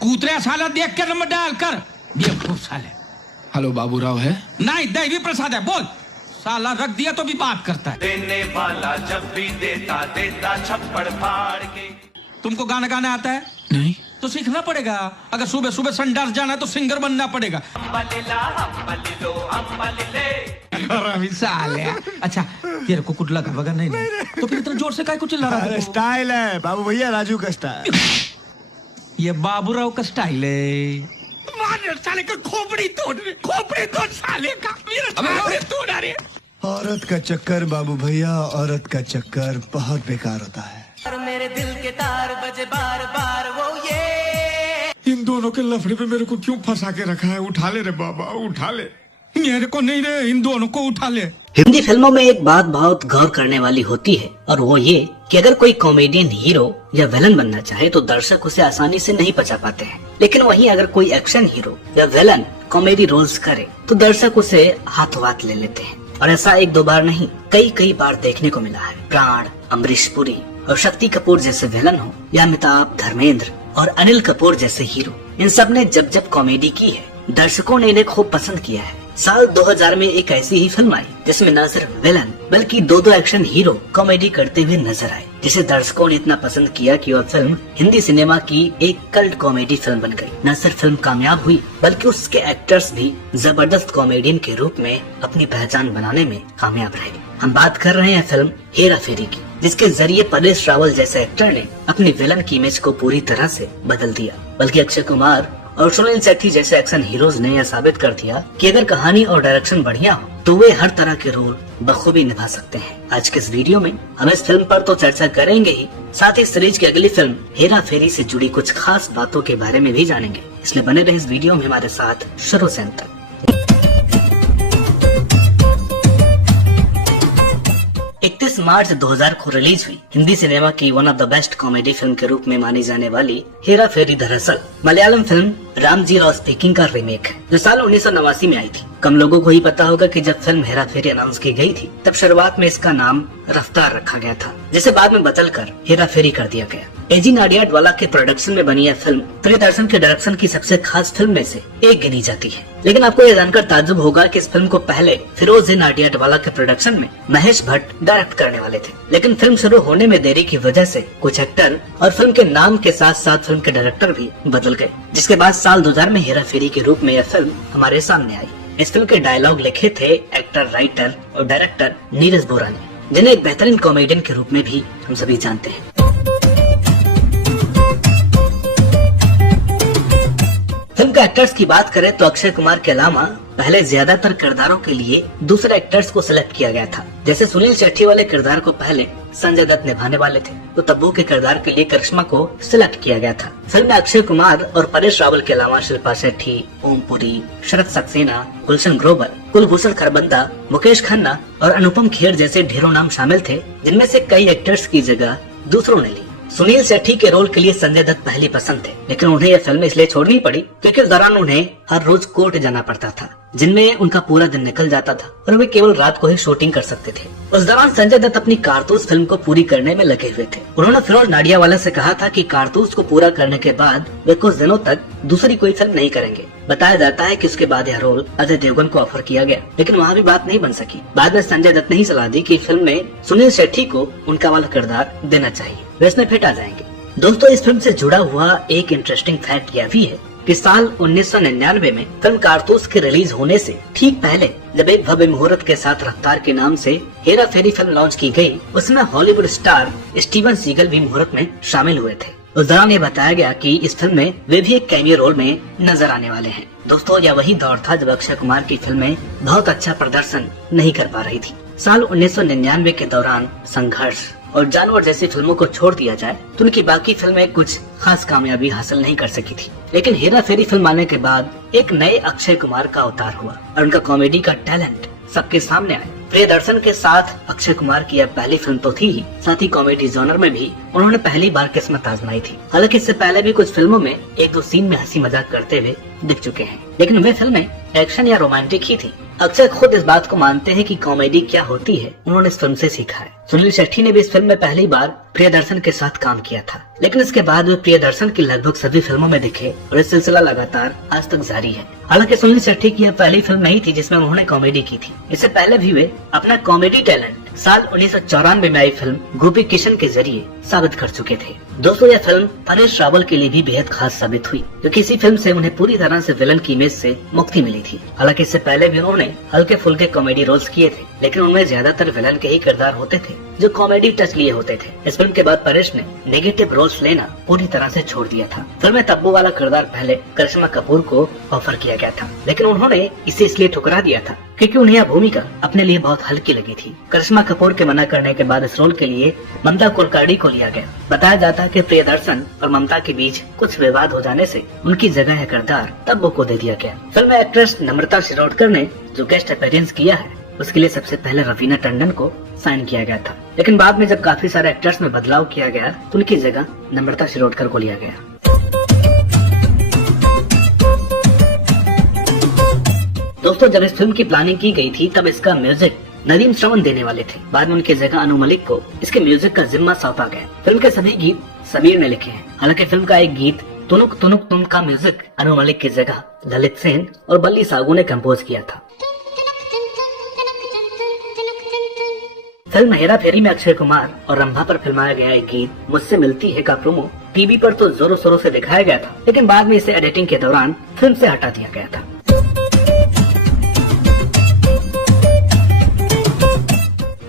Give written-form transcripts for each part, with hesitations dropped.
कूतरे साला देख के नंबर डायल कर बेवकूफ साले। हेलो बाबूराव है? नहीं, दैवी प्रसाद है। बोल। साला रख दिया तो भी बात करता है। देने वाला जब भी देता देता छप्पड़ फाड़ के। तुमको गाना गाना आता है? नहीं। तो सीखना पड़ेगा। अगर सुबह सुबह संडास जाना है तो सिंगर बनना पड़ेगा। साले। अच्छा तेरे को कुछ लगा वगैरह नहीं, तो फिर इतना जोर से काय कुछ चिल्ला रहा है? स्टाइल है बाबू भैया, राजू का स्टाइल। ये बाबूराव का स्टाइल है। मार साले का खोपड़ी तोड़ साले का। मेरा तोड़ अरे। औरत का चक्कर बाबू भैया, औरत का चक्कर बहुत बेकार होता है। और मेरे दिल के तार बजे बार बार वो ये। इन दोनों के लफड़े पे मेरे को क्यों फंसा के रखा है? उठा ले रे बाबा, उठा ले। मेरे को नहीं रे, इन दोनों को उठा ले। हिंदी फिल्मों में एक बात बहुत गौर करने वाली होती है, और वो ये कि अगर कोई कॉमेडियन हीरो या विलन बनना चाहे तो दर्शक उसे आसानी से नहीं पचा पाते हैं। लेकिन वहीं अगर कोई एक्शन हीरो या विलन कॉमेडी रोल्स करे तो दर्शक उसे हाथों हाथ ले लेते हैं। और ऐसा एक दो बार नहीं, कई बार देखने को मिला है। प्राण, अमरीश पुरी और शक्ति कपूर जैसे विलन हो, या अमिताभ, धर्मेंद्र और अनिल कपूर जैसे हीरो, इन सब ने जब कॉमेडी की है दर्शकों ने इन्हें खूब पसंद किया है। साल 2000 में एक ऐसी ही फिल्म आई जिसमें न सिर्फ विलन बल्कि दो एक्शन हीरो कॉमेडी करते हुए नजर आए, जिसे दर्शकों ने इतना पसंद किया कि वह फिल्म हिंदी सिनेमा की एक कल्ट कॉमेडी फिल्म बन गई। न सिर्फ फिल्म कामयाब हुई बल्कि उसके एक्टर्स भी जबरदस्त कॉमेडियन के रूप में अपनी पहचान बनाने में कामयाब रहे। हम बात कर रहे हैं फिल्म हेरा फेरी की, जिसके जरिए परेश रावल जैसे एक्टर ने अपनी विलन की इमेज को पूरी तरह से बदल दिया। बल्कि अक्षय कुमार और सुनील शेट्टी जैसे एक्शन हीरोज ने यह साबित कर दिया कि अगर कहानी और डायरेक्शन बढ़िया हो तो वे हर तरह के रोल बखूबी निभा सकते हैं। आज के इस वीडियो में हम इस फिल्म पर तो चर्चा करेंगे ही, साथ ही सीरीज की अगली फिल्म हेरा फेरी से जुड़ी कुछ खास बातों के बारे में भी जानेंगे। इसलिए बने रहे इस वीडियो में हमारे साथ शुरू से अंत तक। 31 मार्च 2000 को रिलीज हुई हिंदी सिनेमा की one of the best comedy film के रूप में मानी जाने वाली हेरा फेरी दरअसल मलयालम फिल्म रामजी राव स्पीकिंग का रीमेक है, जो साल 1989 में आई थी। कम लोगों को ही पता होगा कि जब फिल्म हेरा फेरी अनाउंस की गई थी तब शुरुआत में इसका नाम रफ्तार रखा गया था, जिसे बाद में बदलकर हेरा फेरी कर दिया गया। एजी नाडियाडवाला के प्रोडक्शन में बनी यह फिल्म प्रियदर्शन के डायरेक्शन की सबसे खास फिल्म में से एक गिनी जाती है। लेकिन आपको यह जानकर ताज्जुब होगा कि इस फिल्म को पहले फिरोज नाडियाडवाला के प्रोडक्शन में महेश भट्ट डायरेक्ट करने वाले थे, लेकिन फिल्म शुरू होने में देरी की वजह से कुछ एक्टर और फिल्म के नाम के साथ साथ फिल्म के डायरेक्टर भी बदल गए, जिसके बाद साल 2000 में हेरा फेरी के रूप में यह फिल्म हमारे सामने आई। इस फिल्म के डायलॉग लिखे थे एक्टर, राइटर और डायरेक्टर नीरज बोरा ने, जिन्हें एक बेहतरीन कॉमेडियन के रूप में भी हम सभी जानते हैं। फिल्म के एक्टर्स की बात करें तो अक्षय कुमार के अलावा पहले ज्यादातर किरदारों के लिए दूसरे एक्टर्स को सिलेक्ट किया गया था। जैसे सुनील शेट्टी वाले किरदार को पहले संजय दत्त निभाने वाले थे, तो तब्बू के किरदार के लिए करिश्मा को सिलेक्ट किया गया था। फिल्म में अक्षय कुमार और परेश रावल के अलावा शिल्पा शेट्टी, ओम पुरी, शरद सक्सेना, गुलशन ग्रोवर, कुलभूषण खरबंदा, मुकेश खन्ना और अनुपम खेर जैसे ढेरों नाम शामिल थे, जिनमें से कई एक्टर्स की जगह दूसरों ने ली। सुनील शेट्टी के रोल के लिए संजय दत्त पहली पसंद थे, लेकिन उन्हें यह फिल्म इसलिए छोड़नी पड़ी क्योंकि उस दौरान उन्हें हर रोज कोर्ट जाना पड़ता था, जिनमें उनका पूरा दिन निकल जाता था और वे केवल रात को ही शूटिंग कर सकते थे। उस दौरान संजय दत्त अपनी कारतूस फिल्म को पूरी करने में लगे हुए थे। उन्होंने फिरोज नाडियाडवाला से कहा था कि कारतूस को पूरा करने के बाद वे कुछ दिनों तक दूसरी कोई फिल्म नहीं करेंगे। बताया जाता है कि उसके बाद यह रोल अजय देवगन को ऑफर किया गया, लेकिन वहाँ भी बात नहीं बन सकी। बाद में संजय दत्त ने ही सलाह दी कि फिल्म में सुनील शेट्टी को उनका वाला किरदार देना चाहिए, वे इसमें फिट आ जाएंगे। दोस्तों, इस फिल्म से जुड़ा हुआ एक इंटरेस्टिंग फैक्ट यह भी है कि साल 1999 में फिल्म कारतूस के रिलीज होने से ठीक पहले जब एक भव्य मुहूर्त के साथ रफ्तार के नाम से हेरा फेरी फिल्म लॉन्च की गई, उसमें हॉलीवुड स्टार स्टीवन सीगल भी मुहूर्त में शामिल हुए थे। उस दौरान ये बताया गया कि इस फिल्म में वे भी एक कैमियो रोल में नजर आने वाले हैं। दोस्तों, यह वही दौर था जब अक्षय कुमार की फिल्में बहुत अच्छा प्रदर्शन नहीं कर पा रही थी। साल 1999 के दौरान संघर्ष और जानवर जैसी फिल्मों को छोड़ दिया जाए तो उनकी बाकी फिल्में कुछ खास कामयाबी हासिल नहीं कर सकी थी। लेकिन हेरा फेरी फिल्म आने के बाद एक नए अक्षय कुमार का अवतार हुआ और उनका कॉमेडी का टैलेंट सबके सामने आया। प्रियदर्शन के साथ अक्षय कुमार की यह पहली फिल्म तो थी ही, साथ ही कॉमेडी जॉनर में भी उन्होंने पहली बार किस्मत आजमाई थी। हालांकि इससे पहले भी कुछ फिल्मों में एक दो सीन में हंसी मजाक करते हुए दिख चुके हैं, लेकिन वे फिल्में एक्शन या रोमांटिक ही थी। अक्षय खुद इस बात को मानते हैं कि कॉमेडी क्या होती है उन्होंने इस फिल्म से सीखा है। सुनील शेट्टी ने भी इस फिल्म में पहली बार प्रियदर्शन के साथ काम किया था, लेकिन इसके बाद वे प्रियदर्शन की लगभग सभी फिल्मों में दिखे और ये सिलसिला लगातार आज तक जारी है। हालांकि सुनील शेट्टी की यह पहली फिल्म नहीं थी जिसमें उन्होंने कॉमेडी की थी। इससे पहले भी वे अपना कॉमेडी टैलेंट साल 1994 में आई फिल्म गोपी किशन के जरिए साबित कर चुके थे। दोस्तों, यह फिल्म परेश रावल के लिए भी बेहद खास साबित हुई, क्योंकि इसी फिल्म से उन्हें पूरी तरह से विलन की इमेज से मुक्ति मिली थी। हालांकि इससे पहले भी उन्होंने हल्के फुल्के कॉमेडी रोल्स किए थे, लेकिन उनमें ज्यादातर विलन के ही किरदार होते थे जो कॉमेडी टच लिए होते थे। इस फिल्म के बाद परेश ने नेगेटिव रोल्स लेना पूरी तरह से छोड़ दिया था। फिल्म में तब्बू वाला किरदार पहले करिश्मा कपूर को ऑफर किया गया था, लेकिन उन्होंने इसे इसलिए ठुकरा दिया था क्योंकि उन्हें यह भूमिका अपने लिए बहुत हल्की लगी थी। करिश्मा कपूर के मना करने के बाद इस रोल के लिए ममता कुलकर्णी को लिया गया। बताया जाता है कि प्रियदर्शन और ममता के बीच कुछ विवाद हो जाने से उनकी जगह यह किरदार तब्बू को दे दिया गया। फिल्म में एक्ट्रेस नम्रता शिरोडकर ने जो गेस्ट अपीयरेंस किया है उसके लिए सबसे पहले रवीना टंडन को साइन किया गया था, लेकिन बाद में जब काफी सारे एक्टर्स में बदलाव किया गया तो उनकी जगह नम्रता शिरोडकर को लिया गया। दोस्तों, जब इस फिल्म की प्लानिंग की गई थी तब इसका म्यूजिक नदीम श्रवण देने वाले थे। बाद में उनकी जगह अनु मलिक को इसके म्यूजिक का जिम्मा सौंपा गया। फिल्म के सभी गीत समीर ने लिखे हैं। हालांकि फिल्म का एक गीत तुनुक तुनुक तुम का म्यूजिक अनु मलिक की जगह ललित सेन और बल्ली सागू ने कंपोज किया था। फिल्म हेरा फेरी में अक्षय कुमार और रंभा पर फिल्माया गया एक गीत मुझसे मिलती है का प्रोमो टीवी पर तो जोरों शोरों से दिखाया गया था, लेकिन बाद में इसे एडिटिंग के दौरान फिल्म से हटा दिया गया था।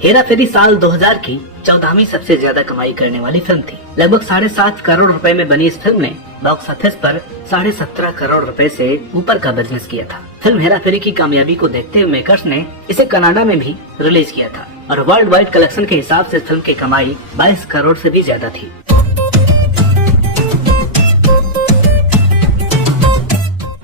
हेरा फेरी साल 2000 की 14वीं सबसे ज्यादा कमाई करने वाली फिल्म थी। लगभग 7.5 करोड़ रुपए में बनी इस फिल्म ने बॉक्स ऑफिस पर 17.5 करोड़ रुपए से ऊपर का बिजनेस किया था। फिल्म हेरा फेरी की कामयाबी को देखते हुए मेकर्स ने इसे कनाडा में भी रिलीज किया था और वर्ल्ड वाइड कलेक्शन के हिसाब से फिल्म की कमाई 22 करोड़ से भी ज्यादा थी।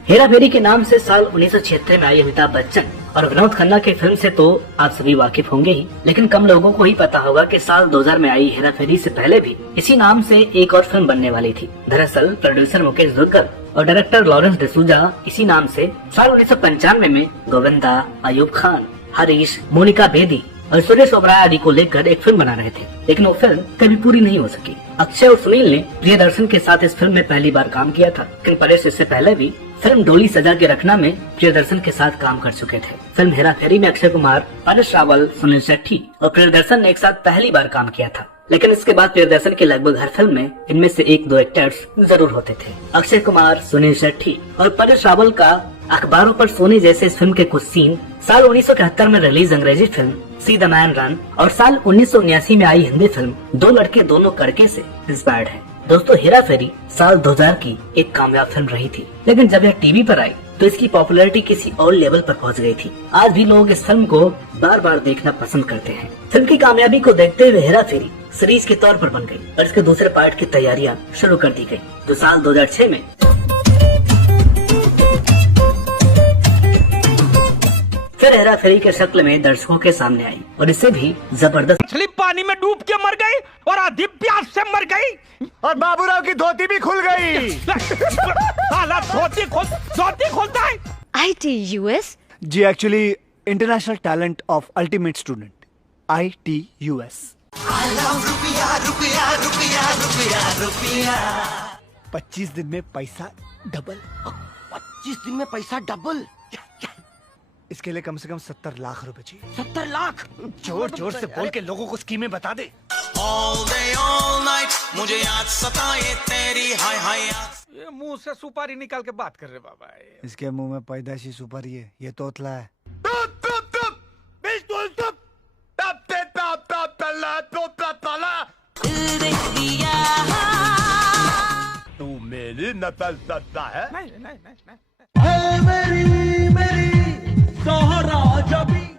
हेरा फेरी के नाम से साल 1976 में आई अमिताभ बच्चन और विनोद खन्ना के फिल्म से तो आप सभी वाकिफ होंगे ही, लेकिन कम लोगों को ही पता होगा कि साल 2000 में आई हेरा फेरी से पहले भी इसी नाम से एक और फिल्म बनने वाली थी। दरअसल प्रोड्यूसर मुकेश दुक्कर और डायरेक्टर लॉरेंस डिसूजा इसी नाम से साल 1995 में गोविंदा, अयूब खान, हरीश, मोनिका बेदी और सुरेश ओबराय आदि को लेकर एक फिल्म बना रहे थे, लेकिन वो फिल्म कभी पूरी नहीं हो सकी। अक्षय और सुनील ने प्रियदर्शन के साथ इस फिल्म में पहली बार काम किया था, लेकिन परेश इससे पहले भी फिल्म डोली सजा के रखना में प्रियदर्शन के साथ काम कर चुके थे। फिल्म हेरा फेरी में अक्षय कुमार, परेश रावल, सुनील शेट्टी और प्रियदर्शन ने एक साथ पहली बार काम किया था, लेकिन इसके बाद प्रियदर्शन की लगभग हर फिल्म में इनमें से 1-2 एक्टर्स जरूर होते थे। अक्षय कुमार, सुनील शेट्टी और परेश रावल का अखबारों पर सोने जैसे इस फिल्म के कुछ सीन साल 1971 में रिलीज अंग्रेजी film see the man run और साल 1979 में आई हिंदी फिल्म दो लड़के दोनों करके से इंस्पायर्ड है। दोस्तों, हेरा फेरी साल 2000 की एक कामयाब फिल्म रही थी, लेकिन जब यह टीवी पर आई तो इसकी पॉपुलैरिटी किसी और लेवल पर पहुंच गई थी। आज भी लोग इस फिल्म को बार बार देखना पसंद करते हैं। फिल्म की कामयाबी को देखते हुए हेरा फेरी सीरीज के तौर पर बन गई और इसके दूसरे पार्ट की तैयारियां शुरू कर दी गई, जो साल 2006 में फिर हेरा फेरी के शक्ल में दर्शकों के सामने आई और इससे भी जबरदस्त मछली पानी में डूब के मर गई और आधी प्यास से मर गई और बाबूराव की धोती भी खुल गई। साला धोती खोलता है। ITUS? जी, actually international talent of ultimate student, ITUS। 25 दिन में पैसा डबल। 25 दिन में पैसा डबल? इसके लिए कम से कम 70 लाख रुपए चाहिए। 70 लाख? जोर जोर से बोल के लोगों को स्कीमें बता दे। All day all night मुझे याद सताए तेरी हाय हाय याद। ये मुंह से सुपारी निकाल के बात कर रहे बाबा। इसके मुंह में पैदाइशी सुपारी है, ये तोतला है। तू मेरी नकल करता है?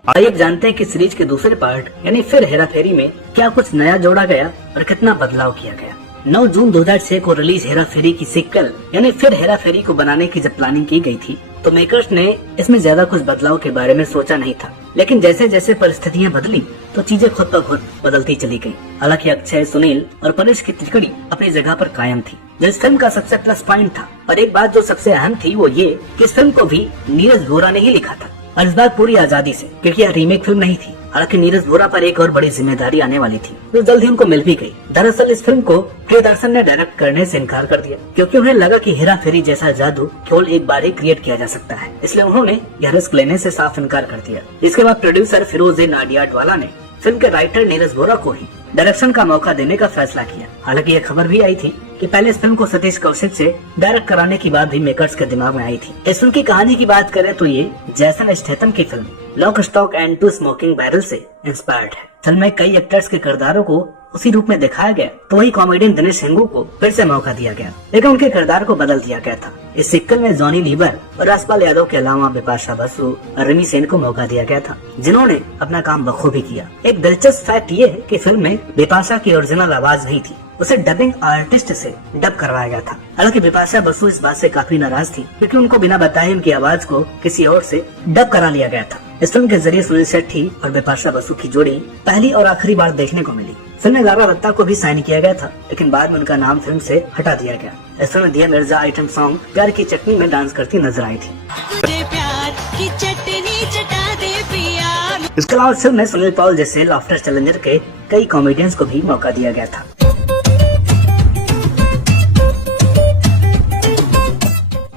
आइए अब जानते हैं कि सीरीज के दूसरे पार्ट यानी फिर हेरा फेरी में क्या कुछ नया जोड़ा गया और कितना बदलाव किया गया। 9 जून 2006 को रिलीज हेरा फेरी की सिक्वल यानी फिर हेरा फेरी को बनाने की जब प्लानिंग की गई थी तो मेकर्स ने इसमें ज्यादा कुछ बदलाव के बारे में सोचा नहीं था, लेकिन जैसे जैसे परिस्थितियां बदली तो चीजें खुद ब खुद बदलती चली गयी। हालांकि अक्षय, सुनील और परेश की तिकड़ी अपनी जगह पर कायम थी, जो इस फिल्म का सबसे प्लस पॉइंट था। और एक बात जो सबसे अहम थी वो ये कि इस फिल्म को भी नीरज वोरा ने ही लिखा था। और इस बार पूरी आजादी से, क्योंकि यह रीमेक फिल्म नहीं थी। हालांकि नीरज वोरा पर एक और बड़ी जिम्मेदारी आने वाली थी, जो जल्द ही उनको मिल भी गई। दरअसल इस फिल्म को प्रियदर्शन ने डायरेक्ट करने से इनकार कर दिया, क्योंकि उन्हें लगा कि हेरा फेरी जैसा जादू केवल एक बार ही क्रिएट किया जा सकता है। इसलिए उन्होंने यह रिस्क लेने से साफ इनकार कर दिया। इसके बाद प्रोड्यूसर फिरोज नाडियाडवाला ने फिल्म के राइटर नीरज वोरा को ही डायरेक्शन का मौका देने का फैसला किया। हालांकि यह खबर भी आई थी कि पहले इस फिल्म को सतीश कौशिक से डायरेक्ट कराने की बात भी मेकर्स के दिमाग में आई थी। इस फिल्म की कहानी की बात करें तो ये जैसन स्टेथम की film Lock Stock and two smoking barrel से इंस्पायर्ड है। फिल्म में कई एक्टर्स के किरदारों को उसी रूप में दिखाया गया, तो वही कॉमेडियन दिनेश हिंगू को फिर से मौका दिया गया, लेकिन उनके किरदार को बदल दिया गया था। इस सिक्वल में जॉनी लीवर और राजपाल यादव के अलावा बिपाशा बसु और रमी सेन को मौका दिया गया था, जिन्होंने अपना काम बखूबी किया। एक दिलचस्प फैक्ट ये है कि फिल्म में बिपाशा की ओरिजिनल आवाज नहीं थी, उसे डबिंग आर्टिस्ट से डब करवाया गया था। हालांकि बिपाशा बसु इस बात से काफी नाराज थी, क्योंकि उनको बिना बताए उनकी आवाज को किसी और से डब करा लिया गया था। इस फिल्म के जरिए सुनील शेट्टी और बिपाशा बसु की जोड़ी पहली और आखिरी बार देखने को मिली। फिल्म में लारा दत्ता को भी साइन किया गया था, लेकिन बाद में उनका नाम फिल्म से हटा दिया गया। इस फिल्म में दिया मिर्जा आइटम सॉन्ग प्यार की चटनी में डांस करती नजर आई थी। प्यार की चटनी चटा दे पिया। इसके अलावा फिल्म में सुनील पॉल जैसे लाफ्टर चैलेंजर के कई कॉमेडियंस को भी मौका दिया गया था।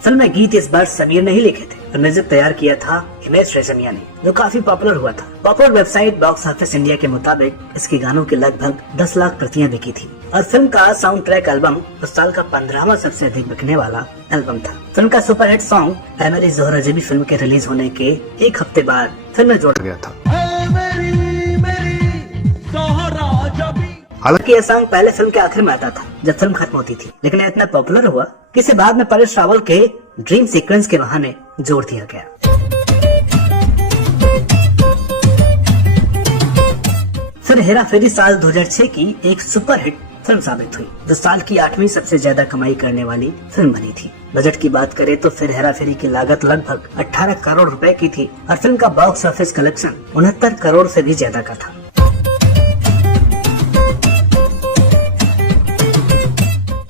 फिल्म में गीत इस बार समीर ने ही लिखे थे और म्यूजिक तैयार किया था हिमेश रेशमिया ने, जो काफी पॉपुलर हुआ था। Popular website box office India के मुताबिक इसके गानों की लगभग 10 लाख प्रतियां बिकी थी और फिल्म का साउंड ट्रैक एल्बम उस साल का 15वां सबसे अधिक बिकने वाला एल्बम था। फिल्म का सुपरहिट सॉन्ग ऐ मेरी ज़ोहरा जबी फिल्म के रिलीज होने के एक हफ्ते बाद फिल्म में जोड़ा गया था। हालांकि यह सॉन्ग पहले फिल्म के आखिर में आता था जब फिल्म खत्म होती थी, लेकिन यह इतना पॉपुलर हुआ कि इसे बाद में परेश रावल के ड्रीम सीक्वेंस के बहाने जोड़ दिया गया। फिर हेरा फेरी साल 2006 की एक सुपरहिट फिल्म साबित हुई, जो साल की 8वीं सबसे ज्यादा कमाई करने वाली फिल्म बनी थी। बजट की बात करें तो फिर हेरा फेरी की लागत लगभग 18 करोड़ रुपए की थी और फिल्म का बॉक्स ऑफिस कलेक्शन 69 करोड़ से भी ज्यादा का था।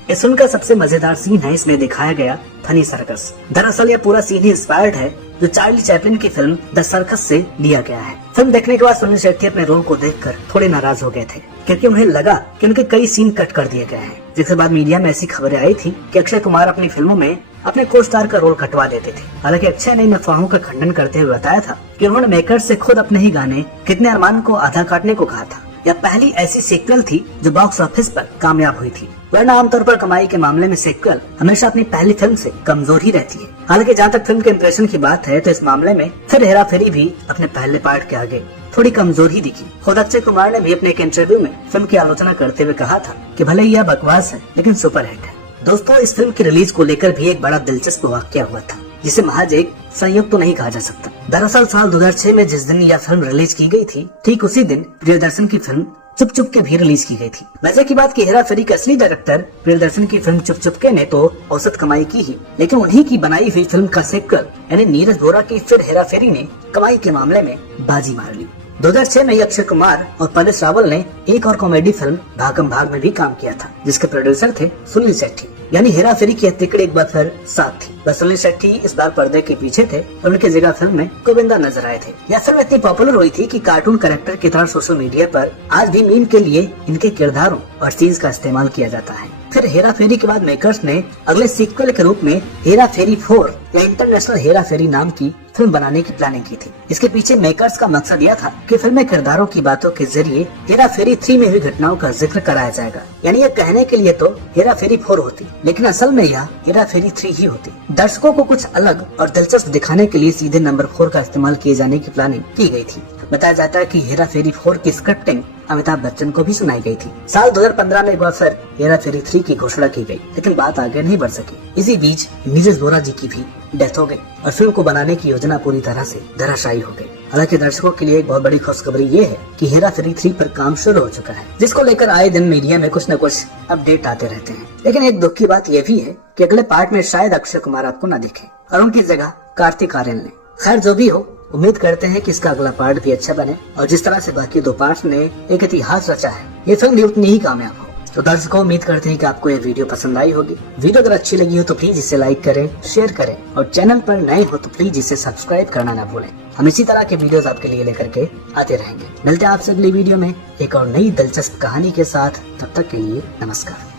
इस फिल्म का सबसे मजेदार सीन है इसमें दिखाया गया फनी सर्कस। दरअसल यह पूरा सीन ही इंस्पायर्ड है जो चार्ली चैपलिन की फिल्म द सर्कस से लिया गया है। फिल्म देखने के बाद सुनील शेट्टी अपने रोल को देखकर थोड़े नाराज हो गए थे, क्योंकि उन्हें लगा कि उनके कई सीन कट कर दिए गए हैं, जिसके बाद मीडिया में ऐसी खबरें आई थी कि अक्षय कुमार अपनी फिल्मों में अपने को स्टार का रोल कटवा देते थे। हालांकि अक्षय ने इन अफवाहों का खंडन करते हुए बताया था कि उन्होंने मेकर्स से खुद अपने ही गाने कितने अरमान को आधा काटने को कहा था। यह पहली ऐसी सीक्वल थी जो बॉक्स ऑफिस पर कामयाब हुई थी, वरना आमतौर पर कमाई के मामले में सीक्वल हमेशा अपनी पहली फिल्म से कमजोर ही रहती है। हालांकि जहाँ तक फिल्म के इम्प्रेशन की बात है तो इस मामले में फिर हेरा फेरी भी अपने पहले पार्ट के आगे थोड़ी कमजोर ही दिखी। खुद अक्षय कुमार ने भी अपने एक इंटरव्यू में फिल्म की आलोचना करते हुए कहा था कि भले ही यह बकवास है लेकिन सुपरहिट है। दोस्तों, इस फिल्म की रिलीज को लेकर भी एक बड़ा दिलचस्प वाकया हुआ था, जिसे महज एक संयोग तो नहीं कहा जा सकता। दरअसल साल 2006 में जिस दिन यह फिल्म रिलीज की गई थी, ठीक उसी दिन प्रियदर्शन की फिल्म चुप चुप के भी रिलीज की गई थी। वैसे की बात की हेरा फेरी के असली डायरेक्टर प्रियदर्शन की फिल्म चुप चुप के ने तो औसत कमाई की ही, लेकिन उन्हीं की बनाई हुई फिल्म का सीक्वल यानी नीरज वोरा की फिर हेरा फेरी ने कमाई के मामले में बाजी मार ली। 2006 में अक्षय कुमार और परेश रावल ने एक और कॉमेडी फिल्म भागम भाग में भी काम किया था, जिसके प्रोड्यूसर थे सुनील शेट्टी। यानी हेरा फेरी की तिकड़ी एक बार फिर साथ थी, बस सुनील शेट्टी इस बार पर्दे के पीछे थे और उनकी जगह फिल्म में गोविंदा नजर आए थे। यह फिल्म इतनी पॉपुलर हुई थी कि कार्टून कैरेक्टर की तरह सोशल मीडिया पर आज भी मीम के लिए इनके किरदारों और सीन्स का इस्तेमाल किया जाता है। फिर हेरा फेरी के बाद मेकर्स ने अगले सीक्वल के रूप में हेरा फेरी 4 या इंटरनेशनल हेरा फेरी नाम की फिल्म बनाने की प्लानिंग की थी। इसके पीछे मेकर्स का मकसद यह था कि फिल्म में किरदारों की बातों के जरिए हेरा फेरी 3 में हुई घटनाओं का जिक्र कराया जाएगा। यानी यह कहने के लिए तो हेरा फेरी 4 होती, लेकिन असल में यह हेरा फेरी 3 ही होती। दर्शकों को कुछ अलग और दिलचस्प दिखाने के लिए सीधे नंबर 4 का इस्तेमाल किए जाने की प्लानिंग की गई थी। बताया जाता है कि हेरा फेरी 4 की स्क्रिप्टिंग अमिताभ बच्चन को भी सुनाई गई थी। साल 2015 में एक बार फिर हेरा फेरी 3 की घोषणा की गई, लेकिन बात आगे नहीं बढ़ सकी। इसी बीच नीरज वोरा जी की भी डेथ हो गई और फिल्म को बनाने की योजना पूरी तरह से धराशायी हो गई। हालांकि दर्शकों के लिए एक बहुत बड़ी खुशखबरी ये है कि हेरा फेरी 3 पर काम शुरू हो चुका है, जिसको लेकर आए दिन मीडिया में कुछ न कुछ अपडेट आते रहते हैं। लेकिन एक दुख की बात यह भी है कि अगले पार्ट में शायद अक्षय कुमार आपको न दिखे और उनकी जगह कार्तिक आर्यन ने। खैर जो भी हो, उम्मीद करते हैं कि इसका अगला पार्ट भी अच्छा बने और जिस तरह से बाकी 2 पार्ट ने एक इतिहास रचा है, ये फिल्म भी उतनी ही कामयाब हो। तो दर्शकों, उम्मीद करते हैं कि आपको यह वीडियो पसंद आई होगी। वीडियो अगर अच्छी लगी हो तो प्लीज इसे लाइक करें, शेयर करें और चैनल पर नए हो तो प्लीज इसे सब्सक्राइब करना ना भूलें। हम इसी तरह के वीडियोस आपके लिए लेकर के आते रहेंगे। मिलते हैं आपसे अगली वीडियो में एक और नई दिलचस्प कहानी के साथ। तब तक के लिए नमस्कार।